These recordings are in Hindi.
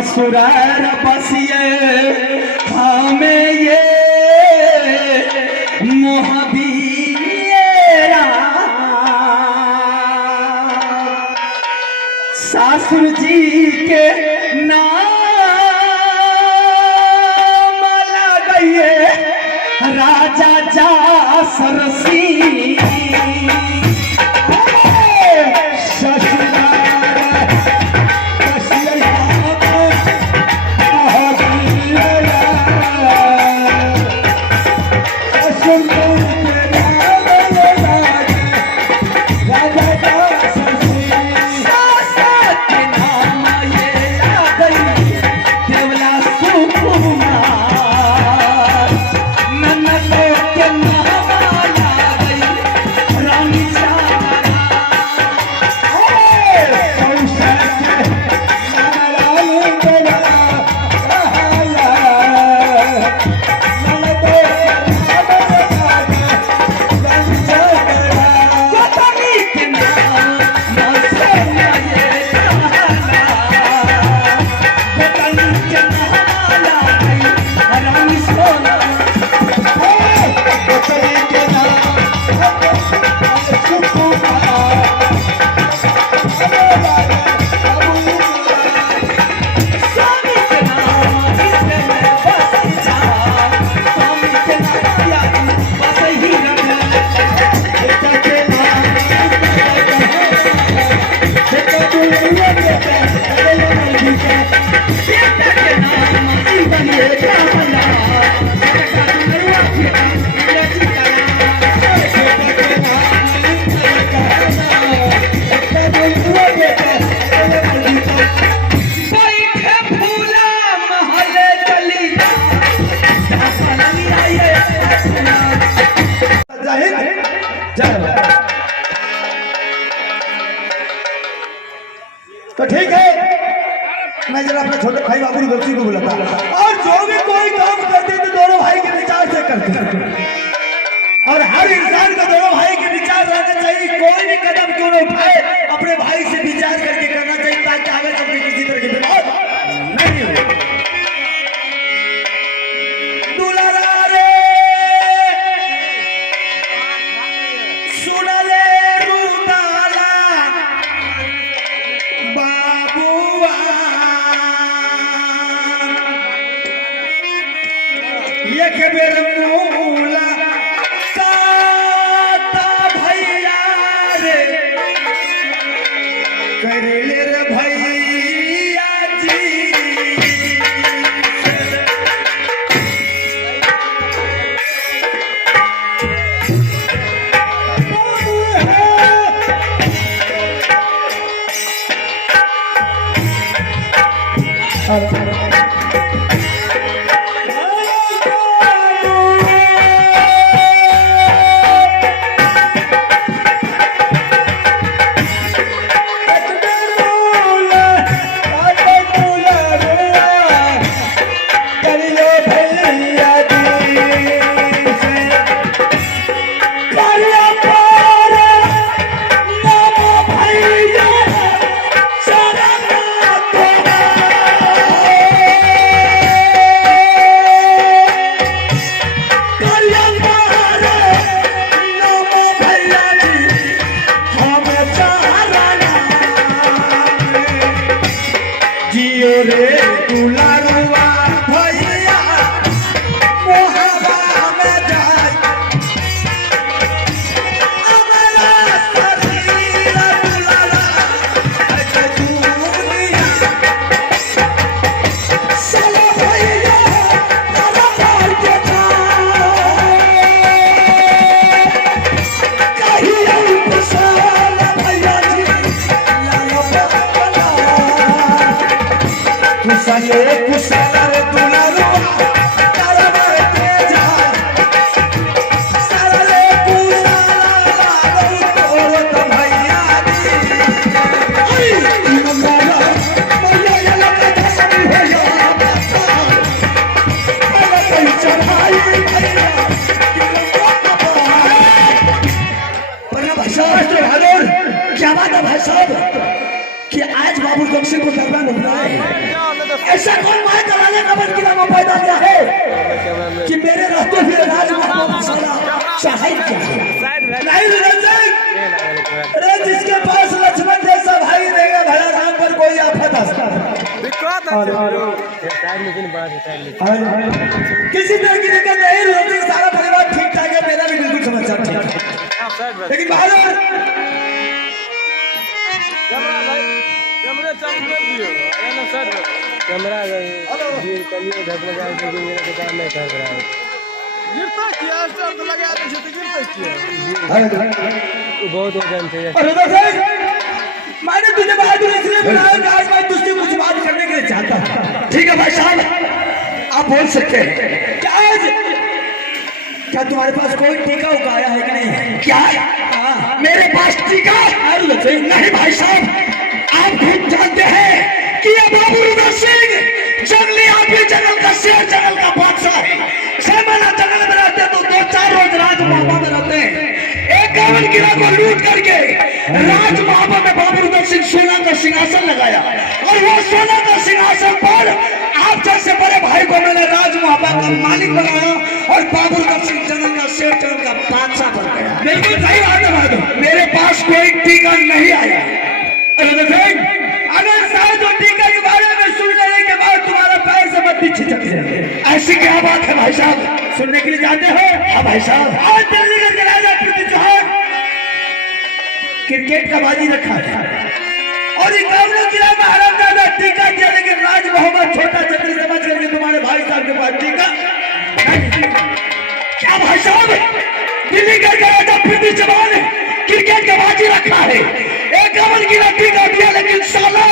ससुरार बसिए हमें ये मोहब्बत जा जा सरसी तो ठीक है, मैं जरा अपने छोटे भाई बाबू गलती को बुलाता और जो भी कोई काम करते तो दोनों भाई के विचार से करते और हर इंसान को दोनों भाई के विचार रहना चाहिए। कोई भी कदम क्यों न उठाए अपने भाई से विचार करके करना चाहिए ताकि आगे चल के किसी तरह की विवाद नहीं हो। दुलारा रे सुना ले रुदाला बाबुआ ये के बेर मूला काता भैया रे कर ले रे भैया जी क्या बात है भाई साहब कि आज बाबू जमशेद को दरबार में बुलाए। ऐसा कौन माय कराने का मन किया पैदा किया है कि मेरे रहते हुए राज सहायक नहीं अरे जिसके पास लक्ष्मण जैसा भाई रहेगा भला राम पर कोई आफत किसी तरह की दिक्कत नहीं होती, सारा परिवार ठीक लेकिन बहादुर कैमरा कलिए झकमगा के काम नहीं कर रहा है गिरता किया स्टार तो लगा दे तो गिरता किया बहुत वजन से मैंने तुझे बहादुर इसलिए बुलाया कि आज मैं तुझसे कुछ बात करने के लिए चाहता हूं। ठीक है भाई साहब आप बोल सकते हैं क्या आज क्या तुम्हारे पास कोई टीका उगाया है कि नहीं? क्या मेरे पास टीका नहीं भाई साहब आप खुद जानते हैं कि ये बाबू रुद्र सिंह जंगली आदमी जंगल का शेर जंगल का बादशाह है। 6 महीना जंगल में रहते तो 2-4 रोज राज महाबा में रहते हैं। 51 किला को लूट करके राज महाबा में बाबू रुद्र सिंह सोना का सिंहासन लगाया और वो सोना का सिंहासन पर आप जैसे बड़े भाई को मैंने राज महाबा का मालिक बनाया और बाबू रुद्र सिंह जंगल का शेर जंगल का बादशाह बन गया। बिल्कुल सही बात है बहादुर। मेरे पास कोई टीका नहीं आया। अगर शायद टीका के बारे में सुन लेने के बाद तुम्हारा पैर से बत्ती छिटक जाए ऐसी क्या बात है भाई साहब? सुनने के लिए जाते हो? हाँ भाई साहब आज दिल्ली के राजा पृथ्वी चौहान क्रिकेट का बाजी रखा है और इक्यावन किला में हरामजादा टीका दिया लेकिन राज मोहम्मद छोटा छतरी समझ करके तुम्हारे भाई साहब के पास टीका क्या भाई साहब? दिल्ली का राजा पृथ्वी चौहान क्रिकेट का बाजी रखा है 51 किला टीका दिया लेकिन साला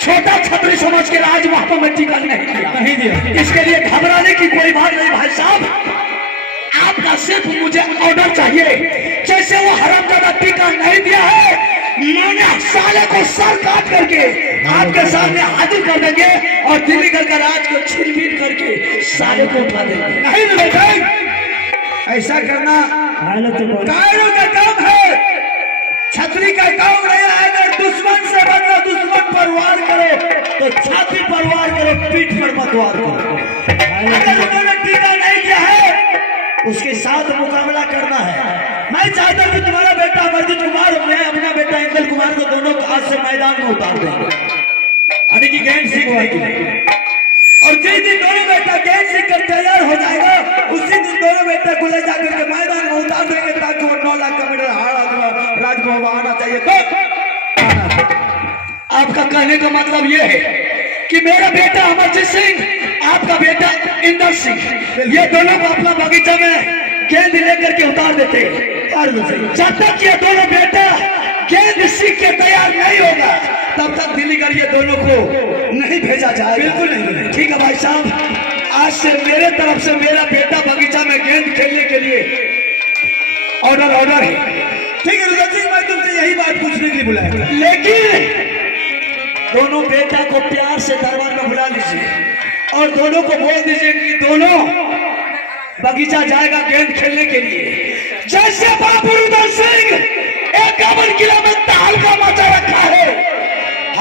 छोटा छतरी समझ के राज मोहम्मद में टीका नहीं दिया। इसके लिए घबराने की कोई बात नहीं भाई साहब। आपका सिर्फ मुझे ऑर्डर चाहिए। जैसे वो हरामजादा टीका नहीं दिया है मैंने साले को सर काट करके आपके सामने हाजिर कर देंगे और दिल्ली का राज को छीन करके साले को उठा देंगे। नहीं बेटा ऐसा करना कायरों का काम है। छतरी का काम नहीं है। अगर दुश्मन से बदला दुश्मन पर वार करो तो छाती पर वार करो पीठ पर मत वार करो। अगर उन्होंने टीका नहीं दिया है उसके साथ मुकाबला करना है। मैं चाहता हूं कि तुम्हारा बेटा अमरजीत कुमार मैं अपना बेटा इंदल कुमार को दोनों को आज से मैदान में उतार देंगे यानी कि गेंद सीखने के लिए। और जिस दिन दोनों बेटा गेंद सीख कर तैयार हो जाएगा उसी दिन दोनों बेटा को ले जाकर के मैदान में उतार देंगे ताकि वो 9 लाख का मेडल राजभवन आना चाहिए। तो आपका कहने का मतलब ये है कि मेरा बेटा अमरजीत सिंह आपका बेटा इंदर सिंह ये दोनों को अपना बगीचा में गेंद लेकर के उतार देते। जब तक ये दोनों बेटा गेंद सीख के तैयार नहीं होगा तब तक दिल्ली कर ये दोनों को नहीं भेजा जाए। बिल्कुल नहीं। ठीक है भाई साहब आज से मेरे तरफ से मेरा बेटा बगीचा में गेंद खेलने के लिए ऑर्डर है। ठीक है रुद्र सिंह मैं तुमसे यही बात पूछने के लिए बुलाया लेकिन दोनों बेटा को प्यार से दरबार में बुला लीजिए और दोनों को बोल दीजिए कि दोनों बगीचा जाएगा गेंद खेलने के लिए। जैसे बाबू रुद्र सिंह 51 किला में तहलका मचा रखा है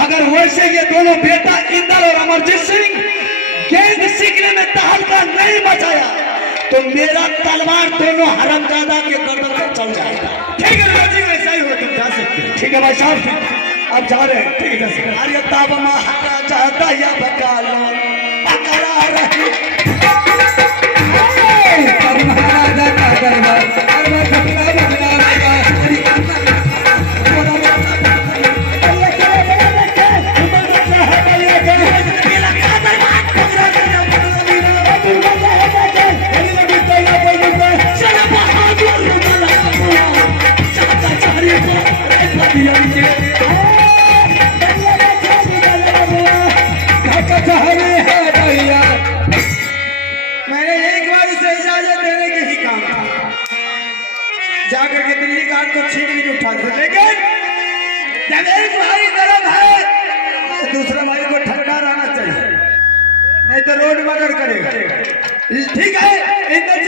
अगर वैसे ये दोनों बेटा इंदर और अमरजीत सिंह गेंद सीखने में तहलका नहीं मचाया तो मेरा तलवार दोनों हरामजादा के गर्दन पर चल जाएगा। ठीक है राजी ऐसा ही हो तुम जा सकते हैं। ठीक है भाई साहब अब जा रहे हैं। ठीक है अरे तब महाराजा दया बकालो पकड़ा रही महाराजा का दरबार मैंने एक बार उसे इजाजत देने के ही काम था जाकर के दिल्ली का को छीन भी उठा दे लेकिन जब एक भाई गर्म है तो दूसरा भाई को ठंडा रहना चाहिए नहीं तो रोड मर्डर करेगा। ठीक है इंदर